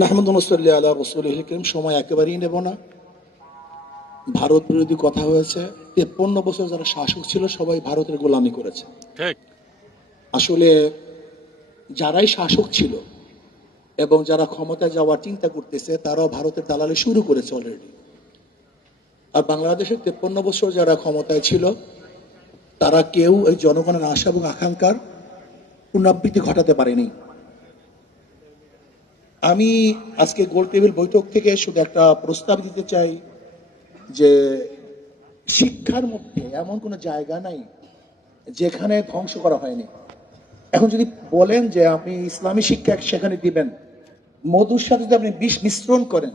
নাহমাদুন সাল্লি আলা রাসূলিল কারীম। সময় একেবারেই নেব না। ভারত বিরোধী কথা হয়েছে। 53 বছর যারা শাসক ছিল সবাই ভারতের গোলামি করেছে। ঠিক। আসলে যারাই শাসক ছিল এবং যারা ক্ষমতায় যাওয়ার চিন্তা করতেছে তারাও ভারতের দালালি শুরু করেছে অলরেডি। আর বাংলাদেশের 53 বছর যারা ক্ষমতায় ছিল তারা কেউ এই জনগণের আশা এবং আকাঙ্ক্ষার পুনরাবৃত্তি ঘটাতে পারেনি। আমি আজকে গোল টেবিল বৈঠক থেকে শুধু একটা প্রস্তাব দিতে চাই যে শিক্ষার মধ্যে এমন কোনো জায়গা নাই যেখানে ধ্বংস করা হয়নি। এখন যদি বলেন যে আপনি ইসলামী শিক্ষা সেখানে দিবেন, মধুর সাথে যদি আপনি বিষ মিশ্রণ করেন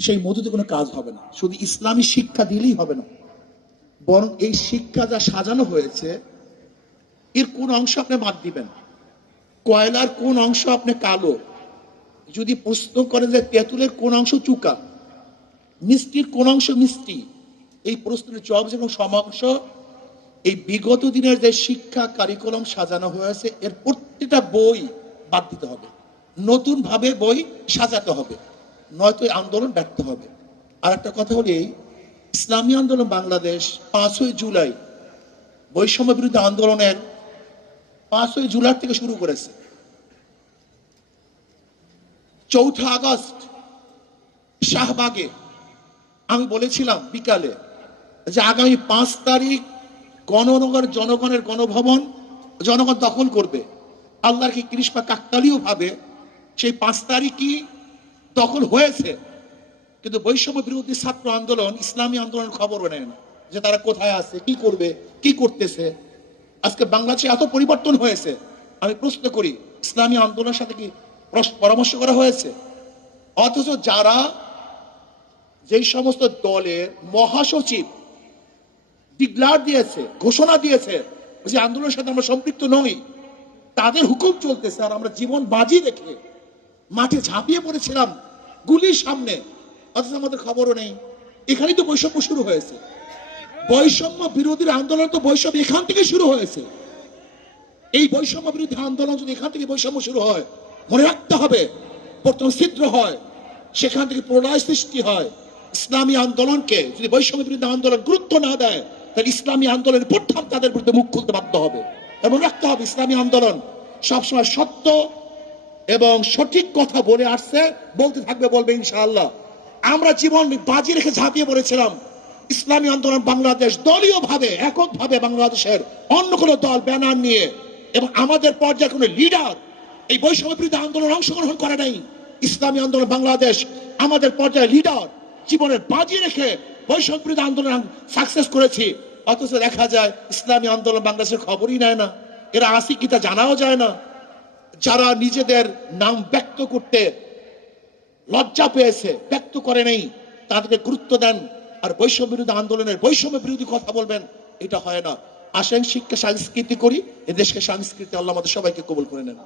সেই মধুতে কোনো কাজ হবে না। শুধু ইসলামী শিক্ষা দিলেই হবে না, বরং এই শিক্ষা যা সাজানো হয়েছে এর কোন অংশ আপনি বাদ দিবেন, কয়লার কোন অংশ আপনি কালো, যদি প্রশ্ন করেন যে তেঁতুলের কোন অংশ চুকা, মিষ্টির কোন অংশ মিষ্টি, এই প্রশ্নের জবাব যেমন সমাংশ এই বিগত দিনের যে শিক্ষা কারিকুলাম সাজানো হয়েছে এর প্রত্যেকটা বই বাদ দিতে হবে, নতুন ভাবে বই সাজাতে হবে, নয়তো আন্দোলন ব্যর্থ হবে। আর একটা কথা হলো এই ইসলামী আন্দোলন বাংলাদেশ 5ই জুলাই বৈষম্য বিরোধী আন্দোলনের 5ই জুলাই থেকে শুরু করেছে। 4 আগস্ট শাহবাগে আমি বলেছিলাম বিকালে যে আগামী 5 তারিখ গণনগর জনগণের গণভবন জনগণ দখল করবে। আল্লাহর কি কৃষ্ণা কাকতালীয় ভাবে সেই 5 তারিখই দখল হয়েছে, কিন্তু বৈষম্য বিরোধী ছাত্র আন্দোলন ইসলামী আন্দোলনের খবরও নেয় না যে তারা কোথায় আছে, কি করবে, কি করতেছে। আজকে বাংলাদেশে এত পরিবর্তন হয়েছে, আমি প্রশ্ন করি ইসলামী আন্দোলনের সাথে কি পরামর্শ করা হয়েছে? অথচ যারা যেই সমস্ত দলের মহাসচিব ডিক্লার দিয়েছে, ঘোষণা দিয়েছে যে আন্দোলনের সাথে আমরা সম্পৃক্ত নই, তাদের হুকুম চলতেছে আর আমরা জীবন বাজি রেখে মাঠে ঝাঁপিয়ে পড়েছিলাম গুলির সামনে, অথচ আমাদের খবরও নেই। এখানেই তো বৈষম্য শুরু হয়েছে। বৈষম্য বিরোধীর আন্দোলন তো বৈষম্য এখান থেকে শুরু হয়েছে। এই বৈষম্য বিরোধী আন্দোলন যদি এখান থেকে বৈষম্য শুরু হয়, মনে রাখতে হবে প্রথম ছিদ্র হয়, সেখান থেকে প্রলয় সৃষ্টি হয়। ইসলামী আন্দোলনকে যদি বৈষম্য বিরোধী আন্দোলন গুরুত্ব না দেয় তাহলে ইসলামী আন্দোলনের প্রথম তাদের বিরুদ্ধে মুখ খুলতে বাধ্য হবে। এবং রাখতে হবে ইসলামী আন্দোলন সবসময় সত্য এবং সঠিক কথা বলে আসছে, বলতে থাকবে, বলবে ইনশাআল্লাহ। আমরা জীবন বাজি রেখে ঝাঁপিয়ে পড়েছিলাম ইসলামী আন্দোলন বাংলাদেশ দলীয় ভাবে এককভাবে বাংলাদেশের অন্য কোনো দল ব্যানার নিয়ে, এবং আমাদের পর্যায়ে কোনো লিডার এই বৈষম্য বিরোধী আন্দোলন অংশগ্রহণ করে নাই। ইসলামী আন্দোলন বাংলাদেশ আমাদের পর্যায়ে লিডার জীবনের বাজি রেখে বৈষম্য বিরোধী আন্দোলন সাকসেস করেছি। অথচ দেখা যায় ইসলামী আন্দোলন বাংলাদেশের খবরই নেয় না, এরা আসি কি তা জানাও যায় না। যারা নিজেদের নাম ব্যক্ত করতে লজ্জা পেয়েছে, ব্যক্ত করে নেই, তাদেরকে গুরুত্ব দেন আর বৈষম্য বিরোধী আন্দোলনের বৈষম্য বিরোধী কথা বলবেন, এটা হয় না। আসেন শিক্ষা সংস্কৃতি করি, এ দেশকে সংস্কৃতি আল্লাহ আমাদের সবাইকে কবুল করে নেন।